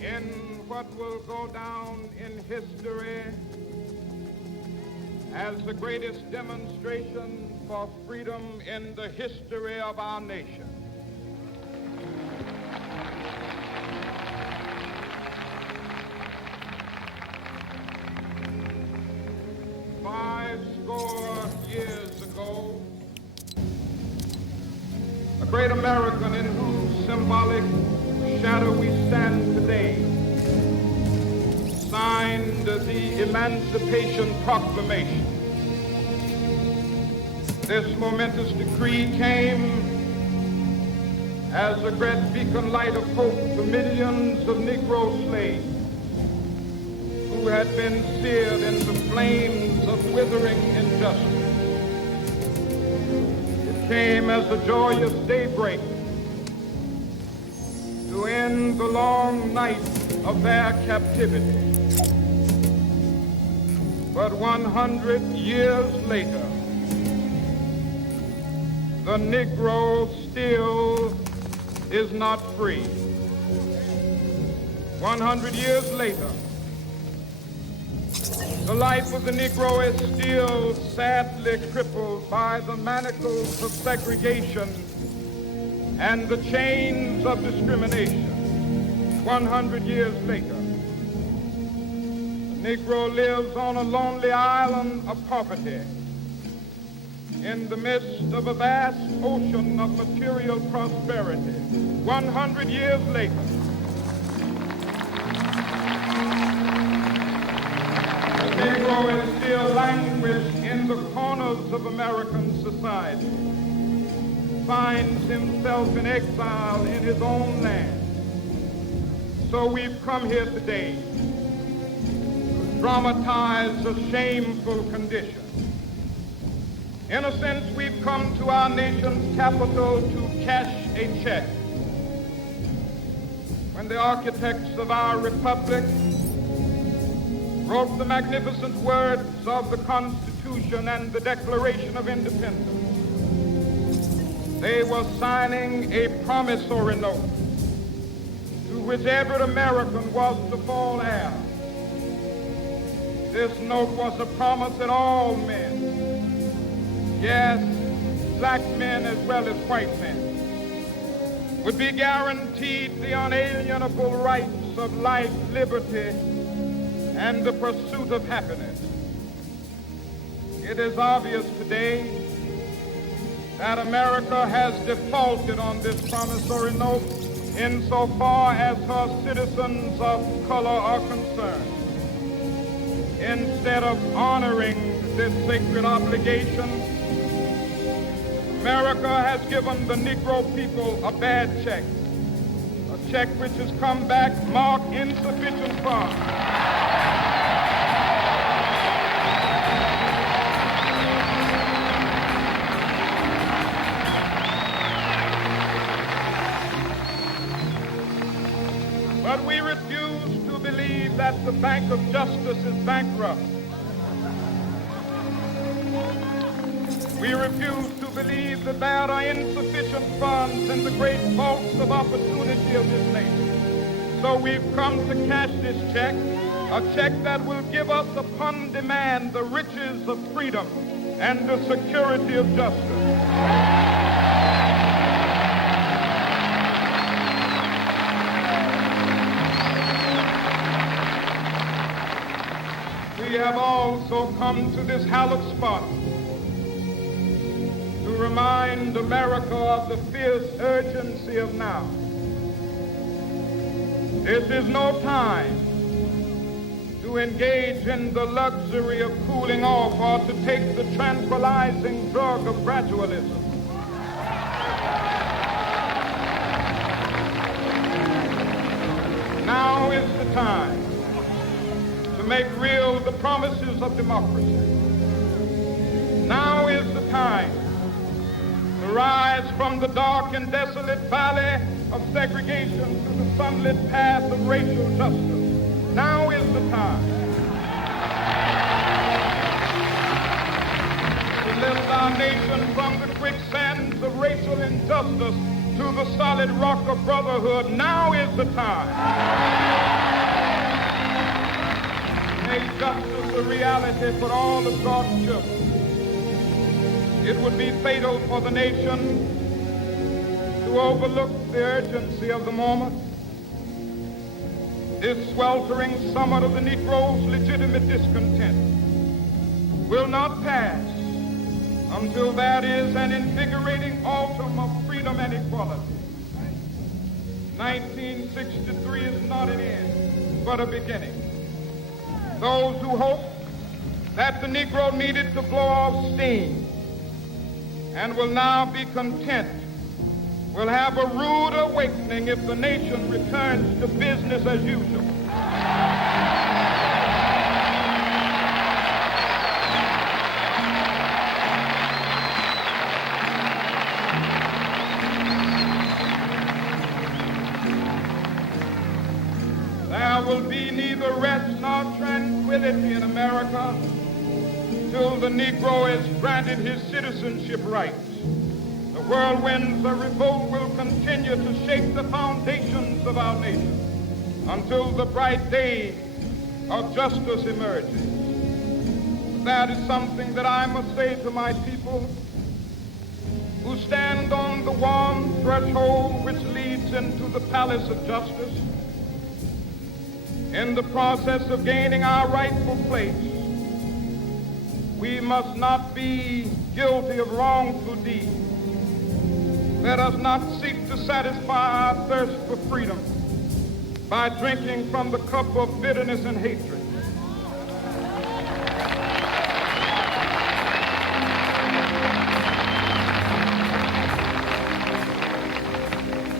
in what will go down in history as the greatest demonstration for freedom in the history of our nation. Years ago, a great American in whose symbolic shadow we stand today signed the Emancipation Proclamation. This momentous decree came as a great beacon light of hope to millions of Negro slaves who had been seared in the flames of withering injustice. It came as a joyous daybreak to end the long night of their captivity. But 100 years later, the Negro still is not free. 100 years later, the life of the Negro is still sadly crippled by the manacles of segregation and the chains of discrimination. 100 years later, the Negro lives on a lonely island of poverty in the midst of a vast ocean of material prosperity. 100 years later, the Negro is still languished in the corners of American society, finds himself in exile in his own land. So we've come here today to dramatize a shameful condition. In a sense, we've come to our nation's capital to cash a check. When the architects of our republic wrote the magnificent words of the Constitution and the Declaration of Independence, they were signing a promissory note to which every American was to fall heir. This note was a promise that all men, yes, black men as well as white men, would be guaranteed the unalienable rights of life, liberty, and the pursuit of happiness. It is obvious today that America has defaulted on this promissory note insofar as her citizens of color are concerned. Instead of honoring this sacred obligation, America has given the Negro people a bad check, a check which has come back marked insufficient funds. But we refuse to believe that the Bank of Justice is bankrupt. We refuse to believe that there are insufficient funds in the great vaults of opportunity of this nation. So we've come to cash this check, a check that will give us upon demand the riches of freedom and the security of justice. We have also come to this hallowed spot to remind America of the fierce urgency of now. This is no time to engage in the luxury of cooling off or to take the tranquilizing drug of gradualism. Now is the time to make real the promises of democracy. Now is the time to rise from the dark and desolate valley of segregation to the sunlit path of racial justice. Now is the time to lift our nation from the quicksands of racial injustice to the solid rock of brotherhood. Now is the time make justice a reality for all of God's children. It would be fatal for the nation to overlook the urgency of the moment. This sweltering summit of the Negro's legitimate discontent will not pass until there is an invigorating autumn of freedom and equality. 1963 is not an end, but a beginning. Those who hope that the Negro needed to blow off steam and will now be content will have a rude awakening if the nation returns to business as usual. There will be neither rest nor tranquility in America till the Negro is granted his citizenship rights. The whirlwinds of revolt will continue to shake the foundations of our nation until the bright day of justice emerges. That is something that I must say to my people who stand on the warm threshold which leads into the palace of justice. In the process of gaining our rightful place, we must not be guilty of wrongful deeds. Let us not seek to satisfy our thirst for freedom by drinking from the cup of bitterness and hatred.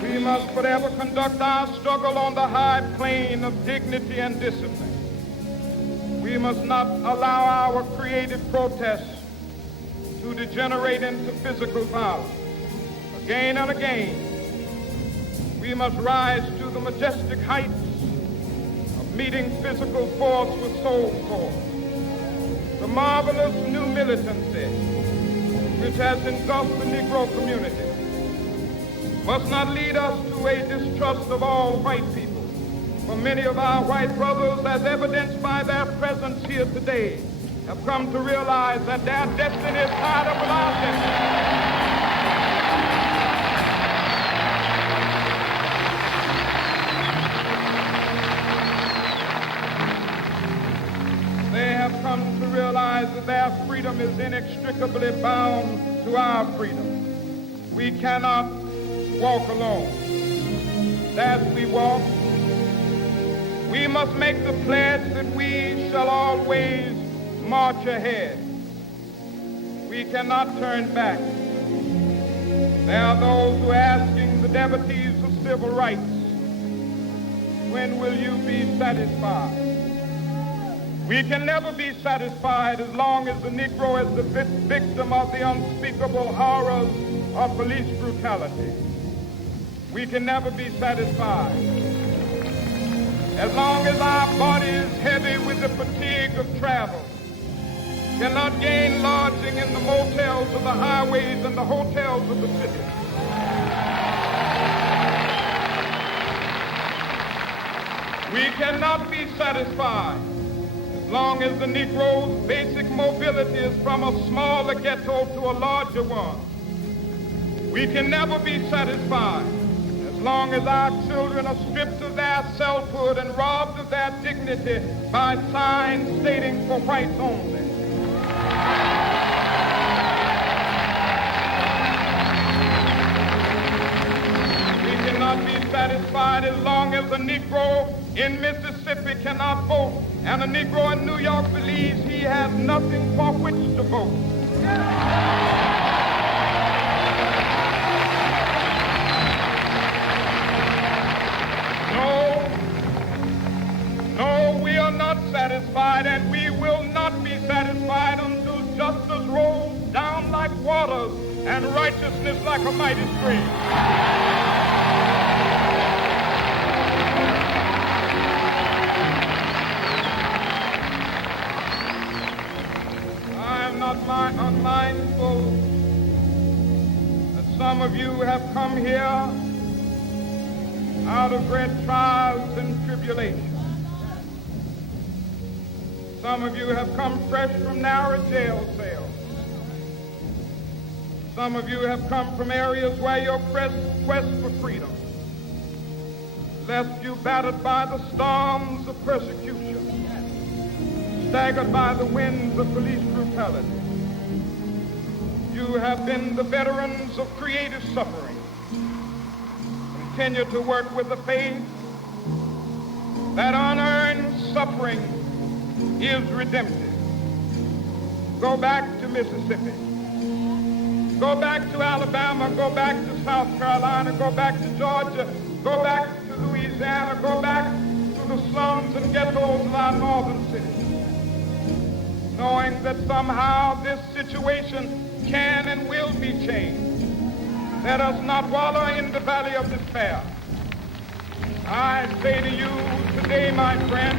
We must forever conduct our struggle on the high plane of dignity and discipline. We must not allow our creative protests to degenerate into physical violence. Again and again, we must rise to the majestic heights of meeting physical force with soul force. The marvelous new militancy which has engulfed the Negro community must not lead us to a distrust of all white people. For many of our white brothers, as evidenced by their presence here today, have come to realize that their destiny is tied up with our destiny. They have come to realize that their freedom is inextricably bound to our freedom. We cannot walk alone. As we walk, we must make the pledge that we shall always march ahead. We cannot turn back. There are those who are asking the devotees of civil rights, when will you be satisfied? We can never be satisfied as long as the Negro is the victim of the unspeakable horrors of police brutality. We can never be satisfied as long as our body is heavy with the fatigue of travel, cannot gain lodging in the motels of the highways and the hotels of the city. We cannot be satisfied as long as the Negro's basic mobility is from a smaller ghetto to a larger one. We can never be satisfied as long as our children are stripped of their selfhood and robbed of their dignity by signs stating for whites only. We cannot be satisfied as long as a Negro in Mississippi cannot vote and a Negro in New York believes he has nothing for which to vote. No, we are not satisfied, and we will not be satisfied until justice rolls down like waters and righteousness like a mighty stream. I am not unmindful that some of you have come here out of great trials and tribulations. Some of you have come fresh from narrow jail cells. Some of you have come from areas where your quest for freedom left you battered by the storms of persecution, staggered by the winds of police brutality. You have been the veterans of creative suffering. Continue to work with the faith that unearned suffering is redemptive. Go back to Mississippi. Go back to Alabama. Go back to South Carolina. Go back to Georgia. Go back to Louisiana. Go back to the slums and ghettos of our northern cities, knowing that somehow this situation can and will be changed. Let us not wallow in the valley of despair. I say to you today, my friend,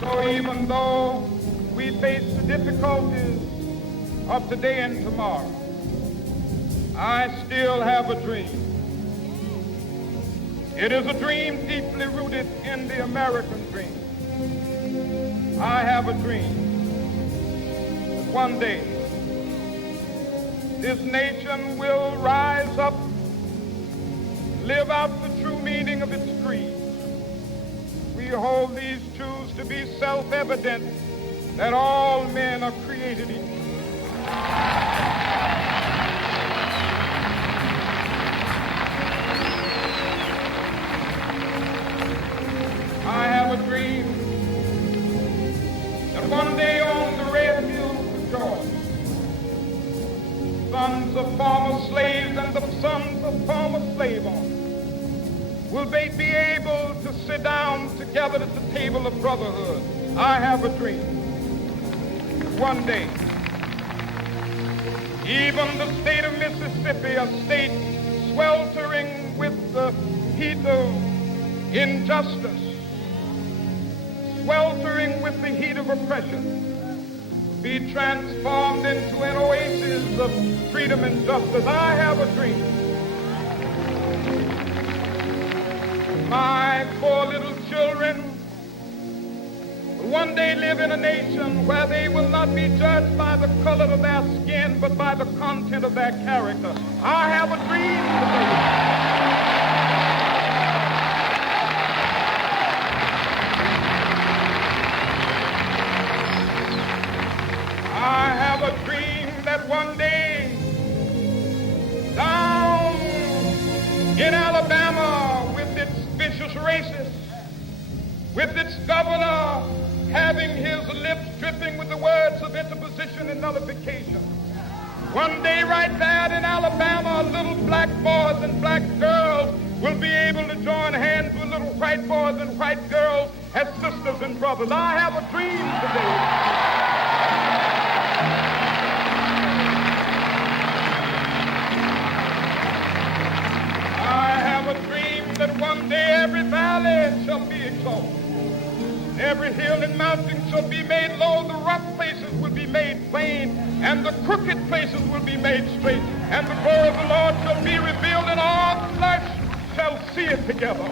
so even though we face the difficulties of today and tomorrow, I still have a dream. It is a dream deeply rooted in the American dream. I have a dream that one day this nation will rise up, live out the true meaning of its creed. We hold these truths to be self-evident, that all men are created equal. I have a dream that one day on the red hills of Georgia, sons of former slaves and the sons of former slave owners will they be able to sit down together at the table of brotherhood. I have a dream. One day, even the state of Mississippi, a state sweltering with the heat of injustice, sweltering with the heat of oppression, be transformed into an oasis of freedom and justice. I have a dream. My poor little children will one day live in a nation where they will not be judged by the color of their skin, but by the content of their character. I have a dream today. I have a dream that one day down in Alabama, with its vicious racists, with its governor having his lips dripping with the words of interposition and nullification, one day right there in Alabama, little black boys and black girls will be able to join hands with little white boys and white girls as sisters and brothers. I have a dream today. I have a dream that one day every valley shall be exalted. Every hill and mountain shall be made low. The rough places will be made plain, and the crooked places will be made straight. And the glory of the Lord shall be revealed, and all flesh shall see it together.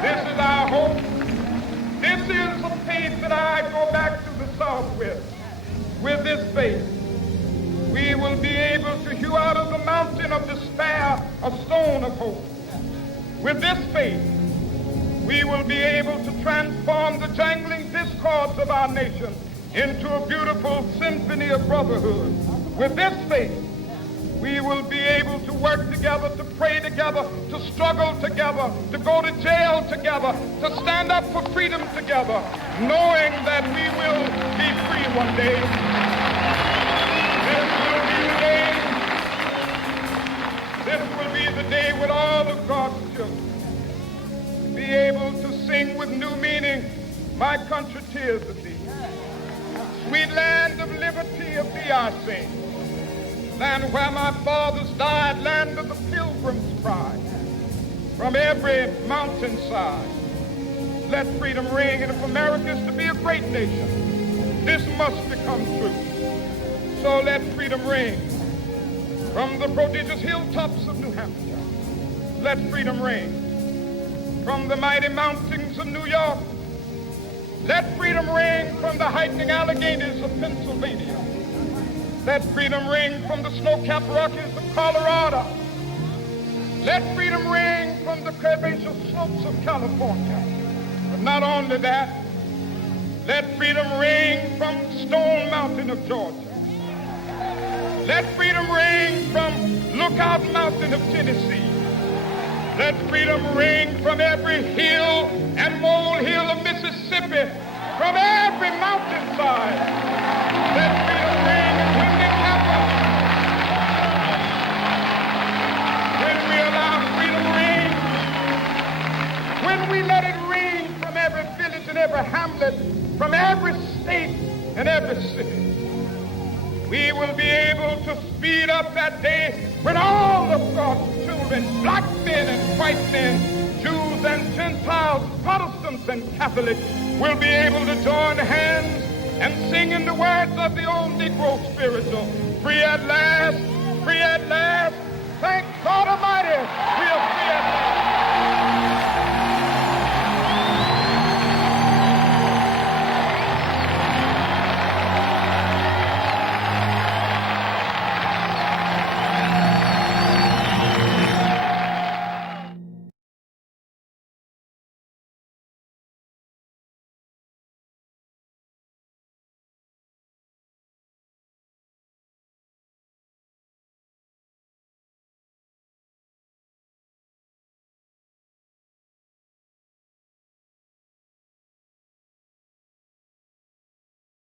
This is our hope. This is the faith that I go back to the South with. With this faith, we will be able to hew out of the mountain of despair a stone of hope. With this faith, we will be able to transform the jangling discords of our nation into a beautiful symphony of brotherhood. With this faith, we will be able to work together, to pray together, to struggle together, to go to jail together, to stand up for freedom together, knowing that we will be free one day. This will be the day when all of God's children be able to sing with new meaning, my country, tears of thee. Sweet land of liberty of thee I sing. Land where my fathers died, land of the pilgrim's pride. From every mountainside, let freedom ring. And if America is to be a great nation, this must become true. So let freedom ring. From the prodigious hilltops of New Hampshire, let freedom ring. From the mighty mountains of New York, let freedom ring from the heightening Alleghenies of Pennsylvania. Let freedom ring from the snow-capped Rockies of Colorado. Let freedom ring from the curvaceous slopes of California. But not only that, let freedom ring from Stone Mountain of Georgia. Let freedom ring from Lookout Mountain of Tennessee. Let freedom ring from every hill and molehill of Mississippi, from every mountainside. Let freedom ring when it happens. When we allow freedom ring, when we let it ring from every village and every hamlet, from every state and every city, we will be able to speed up that day when all of God's children, black men and white men, Jews and Gentiles, Protestants and Catholics, will be able to join hands and sing in the words of the old Negro spiritual, free at last, thank God Almighty, we are